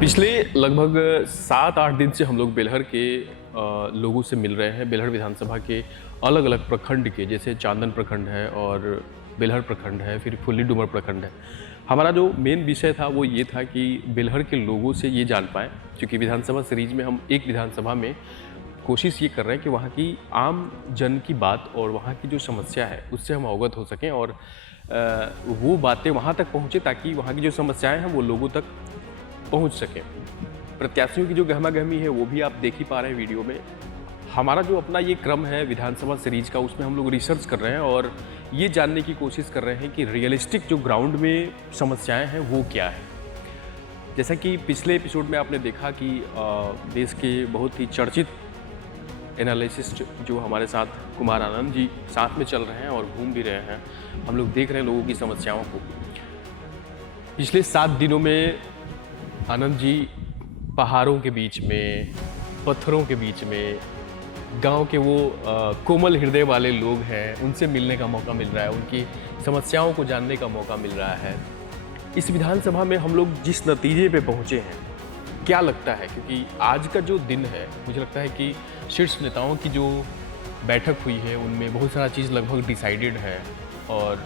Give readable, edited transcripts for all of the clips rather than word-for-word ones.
पिछले लगभग 7-8 दिन से हम लोग बेलहर के लोगों से मिल रहे हैं। बेलहर विधानसभा के अलग अलग प्रखंड के, जैसे चांदन प्रखंड है और बेलहर प्रखंड है, फिर फुल्ली डूमर प्रखंड है। हमारा जो मेन विषय था वो ये था कि बेलहर के लोगों से ये जान पाएँ, क्योंकि विधानसभा सीरीज में हम एक विधानसभा में कोशिश ये कर रहे हैं कि वहाँ की आम जन की बात और वहाँ की जो समस्या है उससे हम अवगत हो सकें और वो बातें वहाँ तक पहुँचे ताकि वहाँ की जो समस्याएं हैं वो लोगों तक पहुँच सकें। प्रत्याशियों की जो गहमा-गहमी है वो भी आप देख ही पा रहे हैं वीडियो में। हमारा जो अपना ये क्रम है विधानसभा सीरीज का, उसमें हम लोग रिसर्च कर रहे हैं और ये जानने की कोशिश कर रहे हैं कि रियलिस्टिक जो ग्राउंड में समस्याएं हैं वो क्या है। जैसा कि पिछले एपिसोड में आपने देखा कि देश के बहुत ही चर्चित एनालिसिस्ट जो हमारे साथ कुमार आनंद जी साथ में चल रहे हैं और घूम भी रहे हैं, हम लोग देख रहे हैं लोगों की समस्याओं को। पिछले 7 दिनों में आनंद जी पहाड़ों के बीच में, पत्थरों के बीच में, गांव के वो कोमल हृदय वाले लोग हैं उनसे मिलने का मौका मिल रहा है, उनकी समस्याओं को जानने का मौका मिल रहा है। इस विधानसभा में हम लोग जिस नतीजे पे पहुंचे हैं, क्या लगता है, क्योंकि आज का जो दिन है मुझे लगता है कि शीर्ष नेताओं की जो बैठक हुई है उनमें बहुत सारा चीज़ लगभग डिसाइडेड है और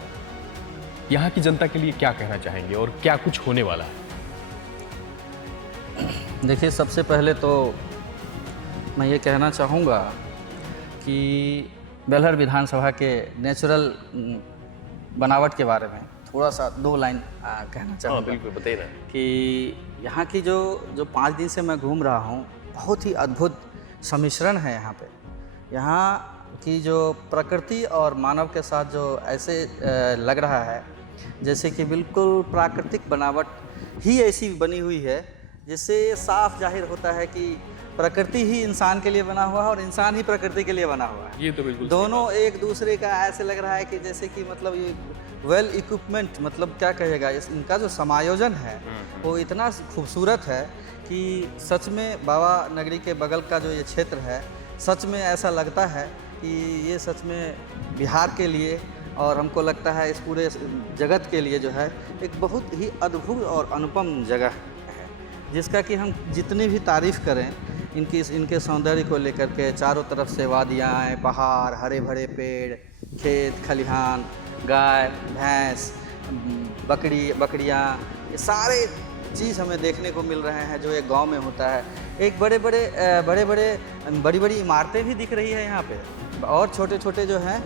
यहाँ की जनता के लिए क्या कहना चाहेंगे और क्या कुछ होने वाला है? देखिए, सबसे पहले तो मैं ये कहना चाहूँगा कि बेलहर विधानसभा के नेचुरल बनावट के बारे में थोड़ा सा 2 लाइन कहना चाहूँगा। बिल्कुल, बताइए ना। कि यहाँ की जो 5 दिन से मैं घूम रहा हूँ, बहुत ही अद्भुत सम्मिश्रण है यहाँ पे। यहाँ की जो प्रकृति और मानव के साथ जो ऐसे लग रहा है जैसे कि बिल्कुल प्राकृतिक बनावट ही ऐसी बनी हुई है जिससे साफ जाहिर होता है कि प्रकृति ही इंसान के लिए बना हुआ है और इंसान ही प्रकृति के लिए बना हुआ है। ये तो बिल्कुल दोनों एक दूसरे का ऐसे लग रहा है कि जैसे कि मतलब ये वेल इक्विपमेंट, मतलब क्या कहेगा, इनका जो समायोजन है वो इतना खूबसूरत है कि सच में बाबा नगरी के बगल का जो ये क्षेत्र है, सच में ऐसा लगता है कि ये सच में बिहार के लिए और हमको लगता है इस पूरे जगत के लिए जो है एक बहुत ही अद्भुत और अनुपम जगह है, जिसका कि हम जितनी भी तारीफ़ करें इनके सौंदर्य को लेकर के। चारों तरफ से वादियाँ, पहाड़, हरे भरे पेड़, खेत खलिहान, गाय भैंस, बकरियाँ, ये सारे चीज़ हमें देखने को मिल रहे हैं जो एक गांव में होता है। एक बड़ी बड़ी इमारतें भी दिख रही है यहाँ पे, और छोटे छोटे जो हैं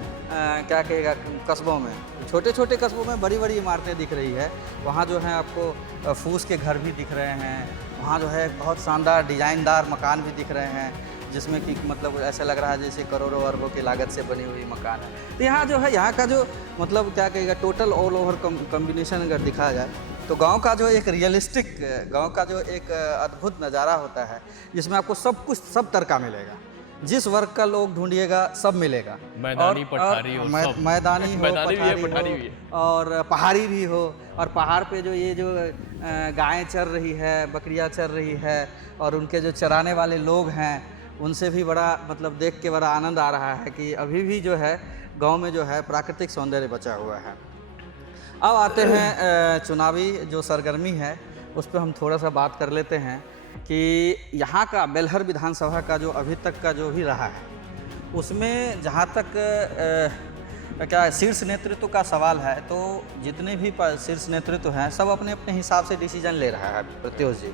क्या कहेगा कस्बों में, छोटे छोटे कस्बों में बड़ी बड़ी इमारतें दिख रही है। वहाँ जो है आपको फूस के घर भी दिख रहे हैं, वहाँ जो है बहुत शानदार डिज़ाइनदार मकान भी दिख रहे हैं जिसमें कि मतलब ऐसा लग रहा है जैसे करोड़ों अरबों की लागत से बनी हुई मकान है। तो यहाँ जो है, यहाँ का जो मतलब क्या कहेगा टोटल ऑल ओवर कॉम्बिनेशन अगर दिखाया जाए तो गांव का जो एक रियलिस्टिक, गांव का जो एक अद्भुत नज़ारा होता है जिसमें आपको सब कुछ सब तरह का मिलेगा, जिस वर्ग का लोग ढूंढिएगा सब मिलेगा। मैदानी, पठारी और मैदानी हो, पठारी भी है और पहाड़ी भी हो, और पहाड़ पे जो ये जो गायें चर रही है, बकरियां चर रही है, और उनके जो चराने वाले लोग हैं उनसे भी बड़ा मतलब देख के बड़ा आनंद आ रहा है कि अभी भी जो है गांव में जो है प्राकृतिक सौंदर्य बचा हुआ है। अब आते हैं चुनावी जो सरगर्मी है उस पर हम थोड़ा सा बात कर लेते हैं कि यहाँ का बेलहर विधानसभा का जो अभी तक का जो भी रहा है उसमें जहाँ तक क्या शीर्ष नेतृत्व का सवाल है, तो जितने भी शीर्ष नेतृत्व हैं सब अपने अपने हिसाब से डिसीजन ले रहा है प्रत्युष जी।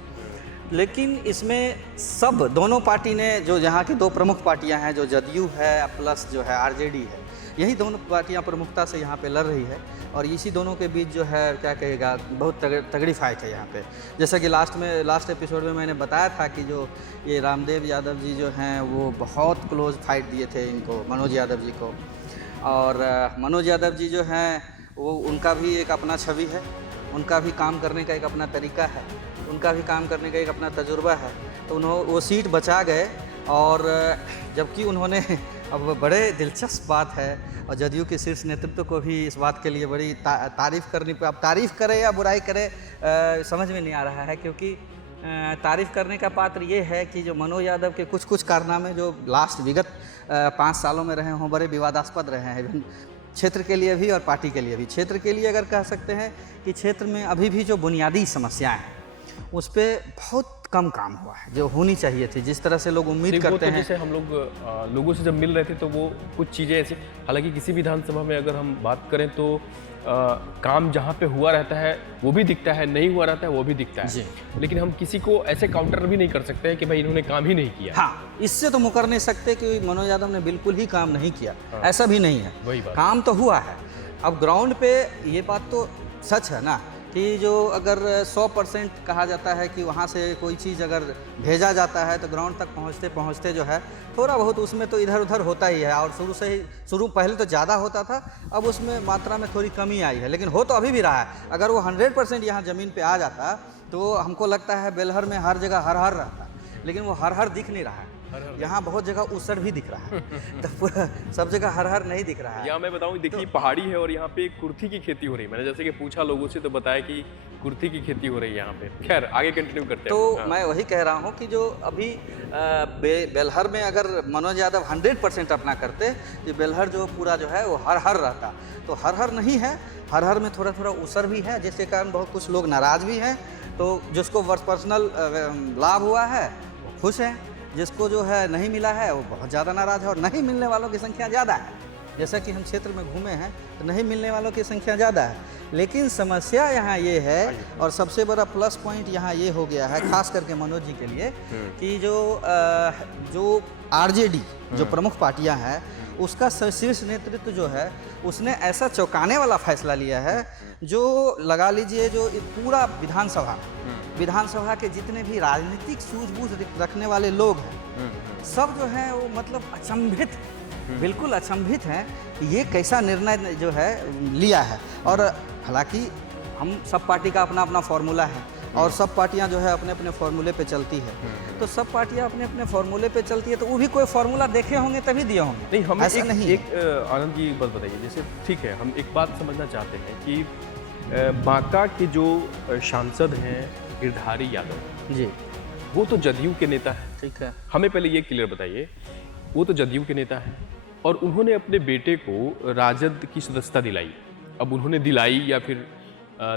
लेकिन इसमें सब दोनों पार्टी ने, जो यहाँ की 2 प्रमुख पार्टियाँ हैं, जो जदयू है प्लस जो है आरजेडी है, यही दोनों पार्टियां प्रमुखता से यहाँ पे लड़ रही है और इसी दोनों के बीच जो है क्या कहेगा बहुत तगड़ी फाइट है यहाँ पे। जैसा कि लास्ट एपिसोड में मैंने बताया था कि जो ये रामदेव यादव जी जो हैं वो बहुत क्लोज फाइट दिए थे इनको, मनोज यादव जी को, और मनोज यादव जी जो हैं वो उनका भी एक अपना छवि है, उनका भी काम करने का एक अपना तरीका है, उनका भी काम करने का एक अपना तजुर्बा है, तो वो सीट बचा गए। और जबकि उन्होंने, अब बड़े दिलचस्प बात है, और जदयू के शीर्ष नेतृत्व को भी इस बात के लिए बड़ी तारीफ़ करनी पे, अब तारीफ़ करे या बुराई करे समझ में नहीं आ रहा है, क्योंकि तारीफ़ करने का पात्र ये है कि जो मनोज यादव के कुछ कारनामे जो लास्ट विगत 5 सालों में रहे हों बड़े विवादास्पद रहे हैं। क्षेत्र के लिए भी और पार्टी के लिए भी। क्षेत्र के लिए अगर कह सकते हैं कि क्षेत्र में अभी भी जो बुनियादी समस्याएं हैं उस पर बहुत कम काम हुआ है, जो होनी चाहिए थी, जिस तरह से लोग उम्मीद करते हैं। जैसे हम लोग लोगों से जब मिल रहे थे तो वो कुछ चीज़ें ऐसी, हालांकि किसी विधानसभा में अगर हम बात करें तो काम जहाँ पे हुआ रहता है वो भी दिखता है, नहीं हुआ रहता है वो भी दिखता है, लेकिन हम किसी को ऐसे काउंटर भी नहीं कर सकते हैं कि भाई इन्होंने काम ही नहीं किया। हाँ, इससे तो मुकर नहीं सकते कि मनोज यादव ने बिल्कुल ही काम नहीं किया। हाँ। ऐसा भी नहीं है, वही बात। काम तो हुआ है। अब ग्राउंड पे ये बात तो सच है ना कि जो अगर 100% कहा जाता है कि वहाँ से कोई चीज़ अगर भेजा जाता है तो ग्राउंड तक पहुँचते पहुँचते जो है थोड़ा बहुत उसमें तो इधर उधर होता ही है, और शुरू पहले तो ज़्यादा होता था, अब उसमें मात्रा में थोड़ी कमी आई है, लेकिन हो तो अभी भी रहा है। अगर वो 100% यहाँ ज़मीन पे आ जाता तो हमको लगता है बेलहर में हर जगह हर रहता, लेकिन वो हर दिख नहीं रहा है। यहाँ बहुत जगह उसर भी दिख रहा है तो पूरा सब जगह हर नहीं दिख रहा है। यहाँ मैं बताऊँ, देखिए पहाड़ी है और यहाँ पे कुर्थी की खेती हो रही है। मैंने जैसे कि पूछा लोगों से तो बताया कि कुर्थी की खेती हो रही है यहाँ पे। खैर आगे कंटिन्यू करते हैं। तो मैं वही कह रहा हूँ कि जो अभी बेलहर में अगर मनोज यादव 100% अपना करते कि बेलहर जो पूरा जो है वो हर रहता, तो हर नहीं है, हर में थोड़ा थोड़ा उसर भी है, जिसके कारण बहुत कुछ लोग नाराज़ भी हैं। तो जिसको पर्सनल लाभ हुआ है वो खुश हैं, जिसको जो है नहीं मिला है वो बहुत ज़्यादा नाराज़ है, और नहीं मिलने वालों की संख्या ज़्यादा है। जैसा कि हम क्षेत्र में घूमे हैं तो नहीं मिलने वालों की संख्या ज़्यादा है, लेकिन समस्या यहाँ ये है, और सबसे बड़ा प्लस पॉइंट यहाँ ये हो गया है खास करके मनोज जी के लिए कि जो आरजेडी जो प्रमुख पार्टियाँ हैं उसका शीर्ष नेतृत्व जो है उसने ऐसा चौंकाने वाला फैसला लिया है, जो लगा लीजिए जो पूरा विधानसभा के जितने भी राजनीतिक सूझबूझ रखने वाले लोग हैं सब जो है वो मतलब अचंभित, बिल्कुल अचंभित हैं ये कैसा निर्णय जो है लिया है। और हालांकि हम सब पार्टी का अपना अपना फॉर्मूला है और सब पार्टियां जो है अपने अपने फॉर्मूले पे चलती है, तो सब पार्टियां अपने अपने फॉर्मूले पे चलती है, तो वो भी कोई फॉर्मूला देखे होंगे तभी दिए होंगे। नहीं, हम ऐसा नहीं एक आनंद जी बात बताइए, जैसे ठीक है हम एक बात समझना चाहते हैं कि बांका के जो सांसद हैं गिरधारी यादव जी, वो तो जदयू के नेता हैं। ठीक है, हमें पहले ये क्लियर बताइए, वो तो जदयू के नेता हैं और उन्होंने अपने बेटे को राजद की सदस्यता दिलाई। अब उन्होंने दिलाई या फिर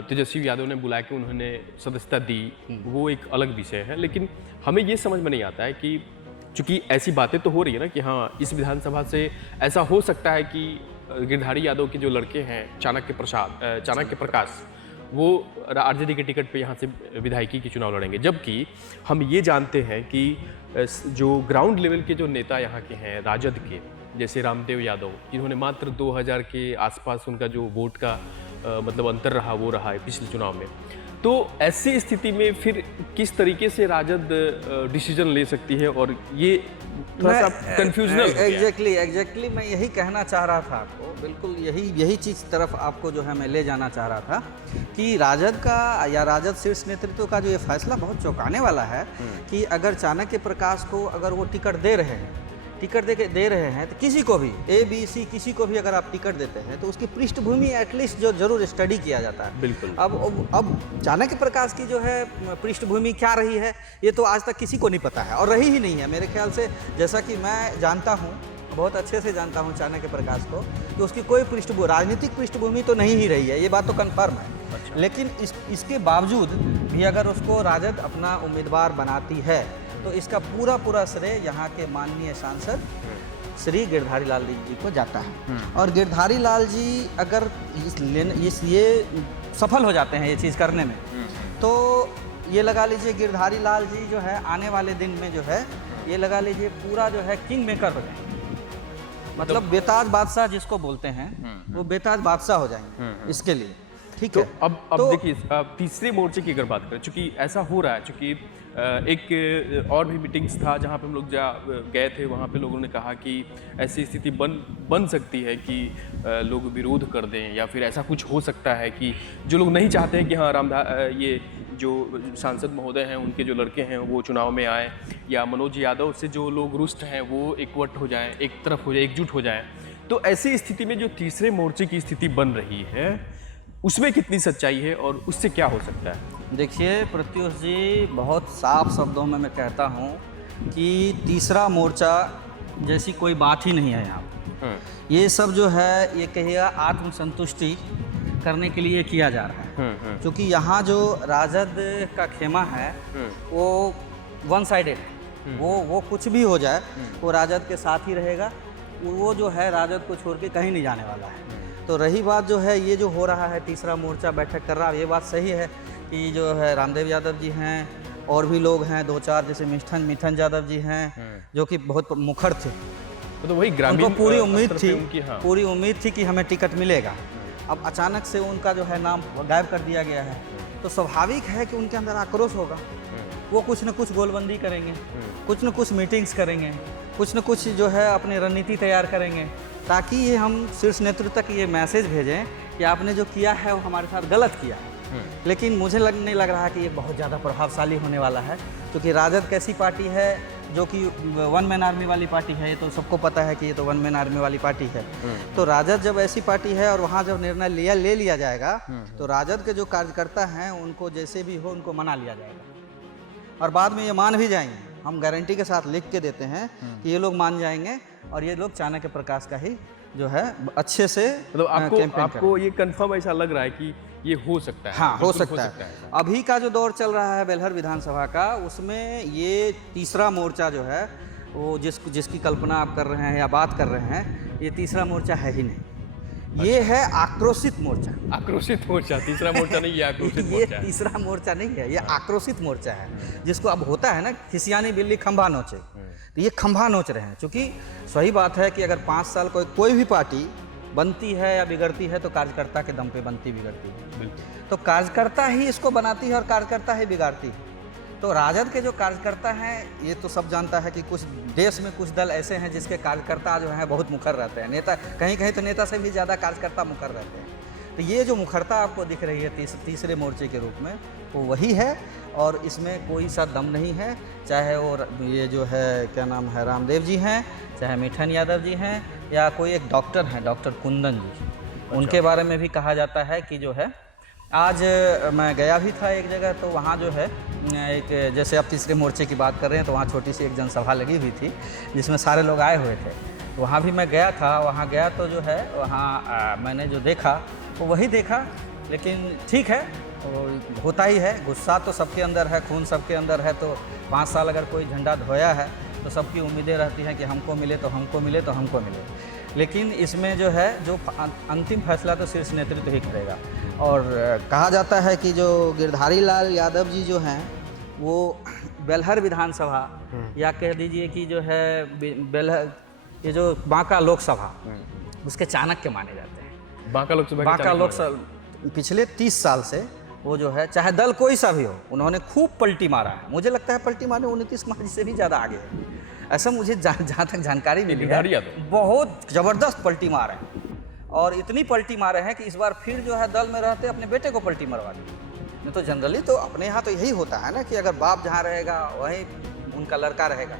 तेजस्वी यादव ने बुला के उन्होंने सदस्यता दी, वो एक अलग विषय है, लेकिन हमें ये समझ में नहीं आता है कि चूंकि ऐसी बातें तो हो रही है ना कि हाँ इस विधानसभा से ऐसा हो सकता है कि गिरधारी यादव के जो लड़के हैं चाणक्य प्रकाश वो आरजेडी के टिकट पे यहाँ से विधायकी की चुनाव लड़ेंगे, जबकि हम ये जानते हैं कि जो ग्राउंड लेवल के जो नेता यहाँ के हैं राजद के, जैसे रामदेव यादव जिन्होंने मात्र 2000 के आसपास उनका जो वोट का मतलब अंतर रहा वो रहा है पिछले चुनाव में, तो ऐसी स्थिति में फिर किस तरीके से राजद डिसीजन ले सकती है, और ये थोड़ा सा कंफ्यूजनल एग्जैक्टली मैं यही कहना चाह रहा था आपको, बिल्कुल यही चीज़ तरफ आपको जो है मैं ले जाना चाह रहा था कि राजद का या राजद शीर्ष नेतृत्व का जो ये फैसला बहुत चौंकाने वाला है कि अगर चाणक्य प्रकाश को अगर वो टिकट दे रहे हैं तो किसी को भी ABC किसी को भी अगर आप टिकट देते हैं तो उसकी पृष्ठभूमि एटलीस्ट जो जरूर स्टडी किया जाता है। बिल्कुल। अब चाणक्य प्रकाश की जो है पृष्ठभूमि क्या रही है ये तो आज तक किसी को नहीं पता है और रही ही नहीं है मेरे ख्याल से। जैसा कि मैं जानता हूँ, बहुत अच्छे से जानता हूँ चाणक्य प्रकाश को, कि उसकी कोई राजनीतिक पृष्ठभूमि तो नहीं ही रही है, ये बात तो कन्फर्म है। अच्छा। लेकिन इसके बावजूद भी अगर उसको राजद अपना उम्मीदवार बनाती है तो इसका पूरा श्रेय यहाँ के माननीय सांसद श्री गिरधारी लाल जी को जाता है। और गिरधारी लाल जी अगर ये सफल हो जाते हैं ये चीज़ करने में, तो ये लगा लीजिए गिरधारी लाल जी जो है आने वाले दिन में जो है ये लगा लीजिए पूरा जो है किंग मेकर हो जाएंगे, मतलब बेताज बादशाह जिसको बोलते हैं वो बेताज बादशाह हो जाएंगे इसके लिए। ठीक तो है, अब देखिए तीसरे मोर्चे की अगर बात करें, चूंकि ऐसा हो रहा है, चूंकि एक और भी मीटिंग्स था जहां पे हम लोग गए थे, वहां पे लोगों ने कहा कि ऐसी स्थिति बन सकती है कि लोग विरोध कर दें, या फिर ऐसा कुछ हो सकता है कि जो लोग नहीं चाहते हैं कि हाँ ये जो सांसद महोदय हैं उनके जो लड़के हैं वो चुनाव में आए, या मनोज यादव से जो लोग रुष्ट हैं वो एकवट हो जाएं, एक तरफ हो जाए, एकजुट हो जाएं। तो ऐसी स्थिति में जो तीसरे मोर्चे की स्थिति बन रही है उसमें कितनी सच्चाई है और उससे क्या हो सकता है? देखिए प्रत्युष जी, बहुत साफ शब्दों में मैं कहता हूँ कि तीसरा मोर्चा जैसी कोई बात ही नहीं है यहाँ पर। ये सब जो है ये कहिएगा आत्मसंतुष्टि करने के लिए किया जा रहा है, क्योंकि यहाँ जो राजद का खेमा है वो वन साइडेड है। वो कुछ भी हो जाए वो राजद के साथ ही रहेगा, वो जो है राजद को छोड़ के कहीं नहीं जाने वाला है। तो रही बात जो है ये जो हो रहा है तीसरा मोर्चा बैठक कर रहा है, ये बात सही है कि जो है रामदेव यादव जी हैं और भी लोग हैं दो चार, जैसे मिठन यादव जी हैं जो कि बहुत मुखर थे, तो वही ग्रामीण उनको पूरी उम्मीद स्तर पे थी, उनकी, हाँ। पूरी उम्मीद थी कि हमें टिकट मिलेगा। अब अचानक से उनका जो है नाम गायब कर दिया गया है, तो स्वाभाविक है कि उनके अंदर आक्रोश होगा। वो कुछ न कुछ गोलबंदी करेंगे, कुछ न कुछ मीटिंग्स करेंगे, कुछ न कुछ जो है अपनी रणनीति तैयार करेंगे, ताकि ये हम शीर्ष नेतृत्व तक ये मैसेज भेजें कि आपने जो किया है वो हमारे साथ गलत किया है। लेकिन मुझे नहीं लग रहा है कि ये बहुत ज़्यादा प्रभावशाली होने वाला है, क्योंकि राजद कैसी पार्टी है जो कि वन मैन आर्मी वाली पार्टी है, ये तो सबको पता है कि ये तो वन मैन आर्मी वाली पार्टी है। तो राजद जब ऐसी पार्टी है और वहाँ जब निर्णय ले लिया जाएगा तो राजद के जो कार्यकर्ता हैं उनको जैसे भी हो उनको मना लिया जाएगा, और बाद में ये मान भी जाएंगे। हम गारंटी के साथ लिख के देते हैं कि ये लोग मान जाएंगे और ये लोग चाणक्य प्रकाश का ही जो है अच्छे से मतलब आपको ये कंफर्म ऐसा लग रहा है कि ये हो सकता है? हाँ, हो सकता है। अभी का जो दौर चल रहा है बेलहर विधानसभा का, उसमें ये तीसरा मोर्चा जो है वो जिसकी कल्पना आप कर रहे हैं या बात कर रहे हैं, ये तीसरा मोर्चा है ही नहीं। ये है आक्रोशित मोर्चा। आक्रोशित मोर्चा, तीसरा मोर्चा नहीं, ये आक्रोशित मोर्चा है। ये तीसरा मोर्चा नहीं है, ये आक्रोशित मोर्चा है, जिसको अब होता है ना खिसियानी बिल्ली खंभा नोचे, तो ये खंभा नोच रहे हैं। क्योंकि सही बात है कि अगर 5 साल कोई भी पार्टी बनती है या बिगड़ती है तो कार्यकर्ता के दम पे बनती बिगड़ती है, तो कार्यकर्ता ही इसको बनाती है और कार्यकर्ता ही बिगाड़ती है। तो राजद के जो कार्यकर्ता हैं ये तो सब जानता है कि कुछ देश में कुछ दल ऐसे हैं जिसके कार्यकर्ता जो हैं बहुत मुखर रहते हैं, नेता कहीं कहीं तो नेता से भी ज़्यादा कार्यकर्ता मुखर रहते हैं। तो ये जो मुखरता आपको दिख रही है तीसरे मोर्चे के रूप में, वो वही है और इसमें कोई सा दम नहीं है। चाहे वो ये जो है क्या नाम है रामदेव जी हैं, चाहे मिठन यादव जी हैं, या कोई एक डॉक्टर हैं डॉक्टर कुंदन जी, उनके बारे में भी कहा जाता है कि जो है आज मैं गया भी था एक जगह, तो वहाँ जो है एक जैसे आप तीसरे मोर्चे की बात कर रहे हैं तो वहाँ छोटी सी एक जनसभा लगी हुई थी जिसमें सारे लोग आए हुए थे। वहाँ भी मैं गया था, वहाँ गया तो जो है वहाँ मैंने जो देखा वो वही देखा। लेकिन ठीक है, वो होता ही है, गुस्सा तो सबके अंदर है, खून सबके अंदर है। तो 5 साल अगर कोई झंडा धोया है तो सबकी उम्मीदें रहती हैं कि हमको मिले तो हमको मिले तो हमको मिले। लेकिन इसमें जो है जो अंतिम फैसला तो शीर्ष नेतृत्व ही करेगा। और कहा जाता है कि जो गिरधारी लाल यादव जी जो हैं वो बेलहर विधानसभा या कह दीजिए कि जो है बेलहर ये जो बांका लोकसभा उसके चाणक्य माने जाते हैं। बांका लोकसभा पिछले 30 साल से वो जो है चाहे दल कोई सा भी हो, उन्होंने खूब पलटी मारा है। मुझे लगता है पलटी मारने 29 कुमार जी से भी ज़्यादा आगे है, ऐसा मुझे जहाँ तक जानकारी मिली है। बहुत ज़बरदस्त पलटी मारे हैं और इतनी पलटी मारे हैं कि इस बार फिर जो है दल में रहते अपने बेटे को पलटी मरवा दी। नहीं तो जनरली तो अपने यहाँ तो यही होता है ना कि अगर बाप जहाँ रहेगा वहीं उनका लड़का रहेगा,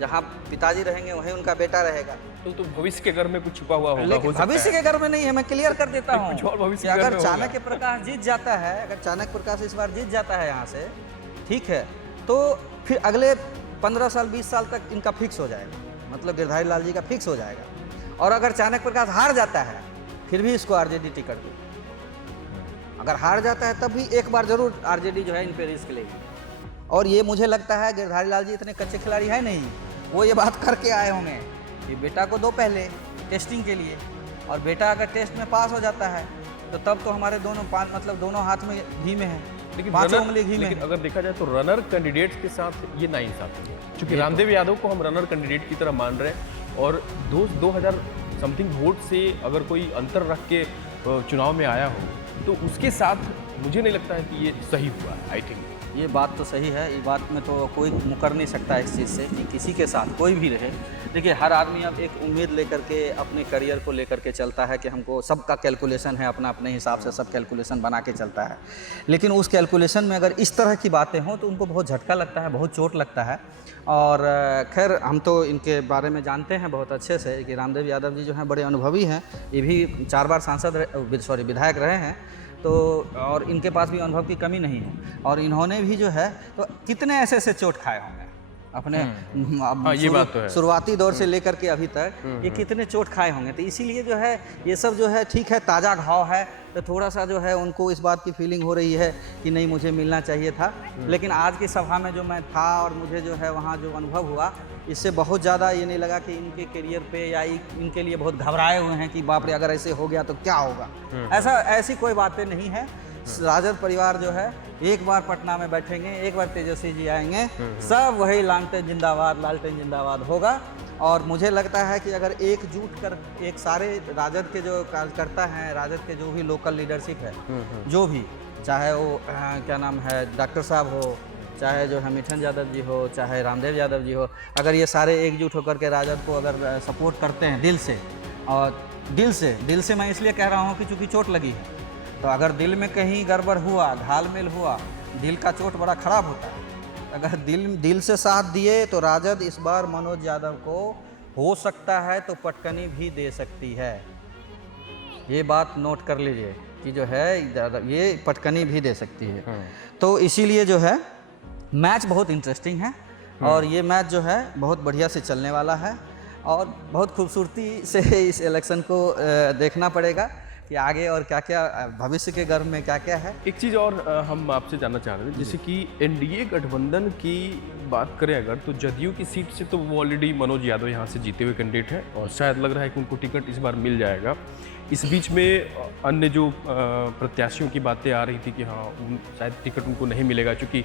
जहाँ पिताजी रहेंगे वहीं उनका बेटा रहेगा। तो भविष्य के घर में कुछ छुपा हुआ होगा। भविष्य के घर में नहीं है, मैं क्लियर कर देता हूँ कि अगर चाणक्य प्रकाश जीत जाता है, अगर चाणक्य प्रकाश इस बार जीत जाता है यहाँ से, ठीक है, तो फिर अगले 15 साल 20 साल तक इनका फिक्स हो जाएगा, मतलब गिरधारी लाल जी का फिक्स हो जाएगा। और अगर चाणक्य प्रकाश हार जाता है फिर भी इसको आरजेडी टिकट दे, अगर हार जाता है तब भी एक बार जरूर आरजेडी जो है इन पे रिस्क लेगी। और ये मुझे लगता है गिरधारी लाल जी इतने कच्चे खिलाड़ी है नहीं, वो ये बात करके आए होंगे कि बेटा को दो पहले टेस्टिंग के लिए, और बेटा अगर टेस्ट में पास हो जाता है तो तब तो हमारे दोनों हाथ में घी में है, लेकिन 5 उंगली घी में है। अगर देखा जाए तो रनर कैंडिडेट्स के साथ ये नाइंसाफी है, क्योंकि रामदेव यादव को हम रनर कैंडिडेट की तरह मान रहे हैं और 2000 समथिंग वोट से अगर कोई अंतर रख के चुनाव में आया हो तो उसके साथ मुझे नहीं लगता है कि ये सही हुआ है। आई थिंक ये बात तो सही है, ये बात में तो कोई मुकर नहीं सकता इस चीज़ से कि किसी के साथ कोई भी रहे। देखिए हर आदमी अब एक उम्मीद लेकर के अपने करियर को लेकर के चलता है कि हमको सबका कैलकुलेशन है, अपना अपने हिसाब से सब कैलकुलेशन बना के चलता है। लेकिन उस कैलकुलेशन में अगर इस तरह की बातें हों तो उनको बहुत झटका लगता है, बहुत चोट लगता है। और खैर हम तो इनके बारे में जानते हैं बहुत अच्छे से कि रामदेव यादव जी जो हैं बड़े अनुभवी हैं, ये भी 4 बार विधायक रहे हैं, तो और इनके पास भी अनुभव की कमी नहीं है। और इन्होंने भी जो है तो कितने ऐसे चोट खाए होंगे, अपने हाँ, ये बात तो है। शुरुआती दौर से लेकर के अभी तक ये कितने चोट खाए होंगे। तो इसीलिए जो है ये सब जो है ठीक है, ताज़ा घाव है तो थोड़ा सा जो है उनको इस बात की फीलिंग हो रही है कि नहीं मुझे मिलना चाहिए था। लेकिन आज की सभा में जो मैं था और मुझे जो है वहाँ जो अनुभव हुआ, इससे बहुत ज़्यादा ये नहीं लगा कि इनके करियर पे या इनके लिए बहुत घबराए हुए हैं कि बाप रे अगर ऐसे हो गया तो क्या होगा। ऐसी कोई बातें नहीं है। राजद परिवार जो है एक बार पटना में बैठेंगे, एक बार तेजस्वी जी आएंगे, सब वही लालटेन जिंदाबाद लालटेन जिंदाबाद होगा। और मुझे लगता है कि अगर एकजुट कर एक सारे राजद के जो कार्यकर्ता हैं, राजद के जो भी लोकल लीडरशिप है, जो भी चाहे वो क्या नाम है डॉक्टर साहब हो, चाहे जो है मिठन यादव जी हो, चाहे रामदेव यादव जी हो, अगर ये सारे एकजुट होकर के राजद को अगर सपोर्ट करते हैं दिल से, और दिल से मैं इसलिए कह रहा हूँ कि चूँकि चोट लगी है, तो अगर दिल में कहीं गड़बड़ हुआ, घालमेल हुआ, दिल का चोट बड़ा खराब होता है। अगर दिल से साथ दिए तो राजद इस बार मनोज यादव को हो सकता है तो पटकनी भी दे सकती है। ये बात नोट कर लीजिए कि जो है ये पटकनी भी दे सकती है। तो इसीलिए जो है मैच बहुत इंटरेस्टिंग है और ये मैच जो है बहुत बढ़िया से चलने वाला है और बहुत खूबसूरती से इस इलेक्शन को देखना पड़ेगा कि आगे और क्या क्या भविष्य के गर्भ में क्या क्या है। एक चीज़ और हम आपसे जानना चाह रहे थे, जैसे कि एनडीए गठबंधन की बात करें अगर, तो जदयू की सीट से तो वो ऑलरेडी मनोज यादव यहाँ से जीते हुए कैंडिडेट हैं और शायद लग रहा है कि उनको टिकट इस बार मिल जाएगा। इस बीच में अन्य जो प्रत्याशियों की बातें आ रही थी कि हाँ शायद टिकट उनको नहीं मिलेगा, क्योंकि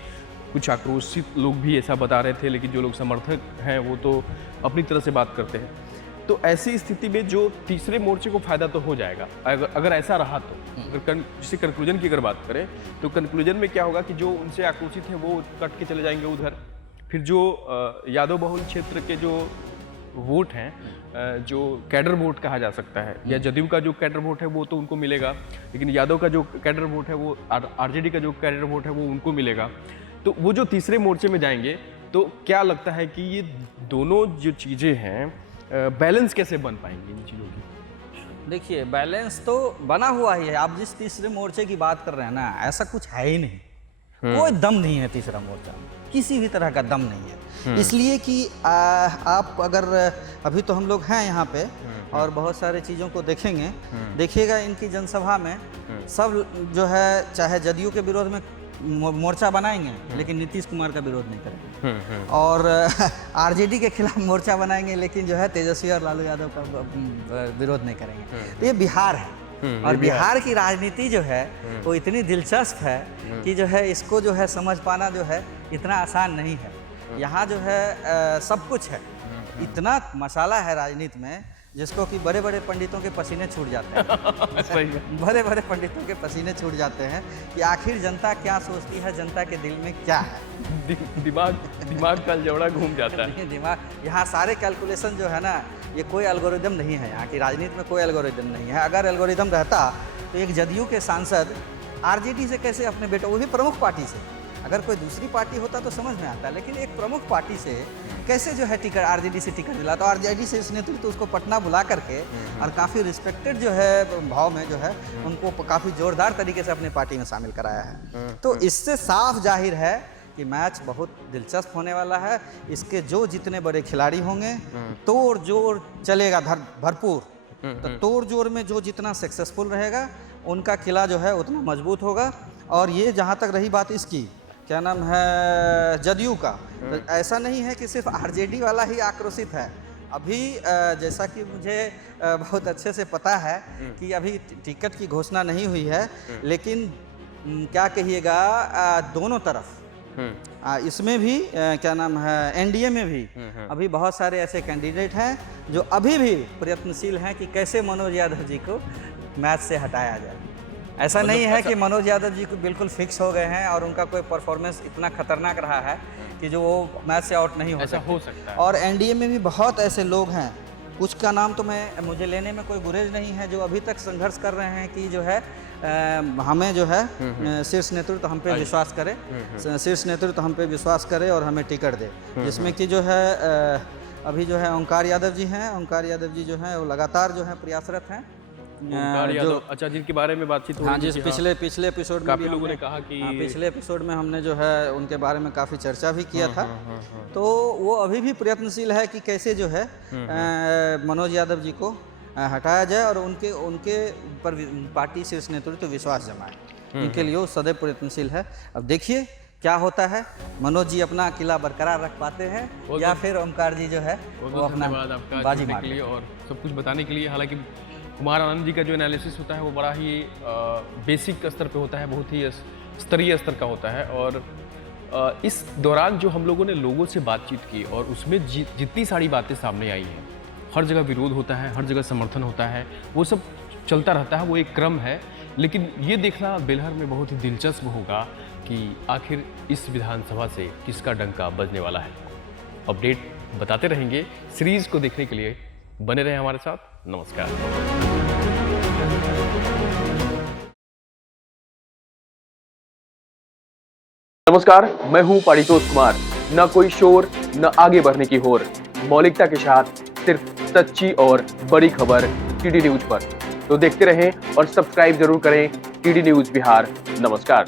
कुछ आक्रोशित लोग भी ऐसा बता रहे थे, लेकिन जो लोग समर्थक हैं वो तो अपनी तरह से बात करते हैं। तो ऐसी स्थिति में जो तीसरे मोर्चे को फायदा तो हो जाएगा अगर ऐसा रहा तो। अगर किसी कंक्लूजन की अगर बात करें तो कंक्लूजन में क्या होगा कि जो उनसे आक्रोशित है वो कट के चले जाएंगे उधर, फिर जो यादव बहुल क्षेत्र के जो वोट हैं, जो कैडर वोट कहा जा सकता है, या जदयू का जो कैडर वोट है वो तो उनको मिलेगा, लेकिन यादव का जो कैडर वोट है वो आरजेडी का जो कैडर वोट है वो उनको मिलेगा। तो वो जो तीसरे मोर्चे में जाएंगे तो क्या लगता है कि ये दोनों जो चीज़ें हैं बैलेंस कैसे बन पाएंगी इन चीज़ों की? देखिए बैलेंस तो बना हुआ ही है। आप जिस तीसरे मोर्चे की बात कर रहे हैं ना, ऐसा कुछ है ही नहीं, कोई दम नहीं है तीसरा मोर्चा में, किसी भी तरह का दम नहीं है। इसलिए कि आप अगर अभी तो हम लोग हैं यहाँ पे और बहुत सारे चीज़ों को देखेंगे, देखिएगा इनकी जनसभा में सब जो है चाहे जदयू के विरोध में मोर्चा बनाएंगे लेकिन नीतीश कुमार का विरोध नहीं करेंगे, और आरजेडी के खिलाफ मोर्चा बनाएंगे लेकिन जो है तेजस्वी और लालू यादव का विरोध नहीं करेंगे। तो ये बिहार है और बिहार की राजनीति जो है वो इतनी दिलचस्प है कि जो है इसको जो है समझ पाना जो है इतना आसान नहीं है। यहाँ जो है सब कुछ है, इतना मसाला है राजनीति में जिसको कि बड़े बड़े पंडितों के पसीने छूट जाते हैं। सही है। बड़े बड़े पंडितों के पसीने छूट जाते हैं कि आखिर जनता क्या सोचती है, जनता के दिल में क्या है। दिमाग का जवड़ा घूम जाता है। दिमाग यहाँ सारे कैलकुलेशन जो है ना, ये कोई एल्गोरिदम नहीं है। यहाँ की राजनीति में कोई एल्गोरिदम नहीं है। अगर एल्गोरिदम रहता तो एक जदयू के सांसद आरजेडी से कैसे अपने बेटे, वो भी प्रमुख पार्टी से, अगर कोई दूसरी पार्टी होता तो समझ में आता, लेकिन एक प्रमुख पार्टी से कैसे जो है टिकट आरजेडी से टिकट दिला। तो आरजेडी से इस नेतृत्व तो उसको पटना बुला करके और काफ़ी रिस्पेक्टेड जो है भाव में जो है उनको काफ़ी जोरदार तरीके से अपनी पार्टी में शामिल कराया है। तो इससे साफ जाहिर है कि मैच बहुत दिलचस्प होने वाला है। इसके जो जितने बड़े खिलाड़ी होंगे तोड़ जोड़ चलेगा भरपूर। तो तोड़ जोड़ में जो जितना सक्सेसफुल रहेगा उनका किला जो है उतना मजबूत होगा। और ये जहाँ तक रही बात इसकी क्या नाम है जदयू का, तो ऐसा नहीं है कि सिर्फ आरजेडी वाला ही आक्रोशित है। अभी जैसा कि मुझे बहुत अच्छे से पता है कि अभी टिकट की घोषणा नहीं हुई है, लेकिन क्या कहिएगा दोनों तरफ इसमें भी क्या नाम है एनडीए में भी अभी बहुत सारे ऐसे कैंडिडेट हैं जो अभी भी प्रयत्नशील हैं कि कैसे मनोज यादव जी को मैच से हटाया जाए। ऐसा नहीं है कि मनोज यादव जी को बिल्कुल फिक्स हो गए हैं और उनका कोई परफॉर्मेंस इतना खतरनाक रहा है कि जो वो मैच से आउट नहीं हो सकता है। और एनडीए में भी बहुत ऐसे लोग हैं, कुछ का नाम तो मुझे लेने में कोई गुरेज नहीं है, जो अभी तक संघर्ष कर रहे हैं कि जो है हमें जो है शीर्ष नेतृत्व हम पे विश्वास करे, शीर्ष नेतृत्व हम पे विश्वास करे और हमें टिकट दे। जिसमें कि जो है अभी जो है ओंकार यादव जी हैं, ओंकार यादव जी जो हैं वो लगातार जो है प्रयासरत हैं ओमकार यादव, अच्छा, जिनके बारे में बातचीत हो हाँ रही जी, थी कि पिछले एपिसोड में काफी भी लोगों ने हमने- कहा कि हाँ, पिछले एपिसोड में हमने जो है उनके बारे में काफ़ी चर्चा भी किया था। तो वो अभी भी प्रयत्नशील है कि कैसे जो है मनोज यादव जी को हटाया जाए और उनके उनके पर पार्टी शीर्ष नेतृत्व विश्वास जमाए। इनके लिए वो सदैव प्रयत्नशील है। अब देखिए क्या होता है, मनोज जी अपना किला बरकरार रख पाते हैं या फिर ओमकार जी जो है वो अपना धन्यवाद आपका बाजी जुड़ने मार के लिए और सब कुछ बताने के लिए। हालांकि कुमार आनंद जी का जो एनालिसिस होता है वो बड़ा ही बेसिक स्तर पे होता है, बहुत ही स्तरीय स्तर का होता है। और इस दौरान जो हम लोगों ने लोगों से बातचीत की और उसमें जितनी सारी बातें सामने आई हैं, हर जगह विरोध होता है, हर जगह समर्थन होता है, वो सब चलता रहता है, वो एक क्रम है। लेकिन ये देखना बेलहर में बहुत ही दिलचस्प होगा कि आखिर इस विधानसभा से किसका डंका बजने वाला है। अपडेट बताते रहेंगे। सीरीज को देखने के लिए बने रहें हमारे साथ। नमस्कार। नमस्कार, मैं हूं पारितोष कुमार। न कोई शोर, न आगे बढ़ने की होर, मौलिकता के साथ सिर्फ सच्ची और बड़ी खबर टीडी न्यूज पर। तो देखते रहें और सब्सक्राइब जरूर करें टीडी न्यूज बिहार। नमस्कार।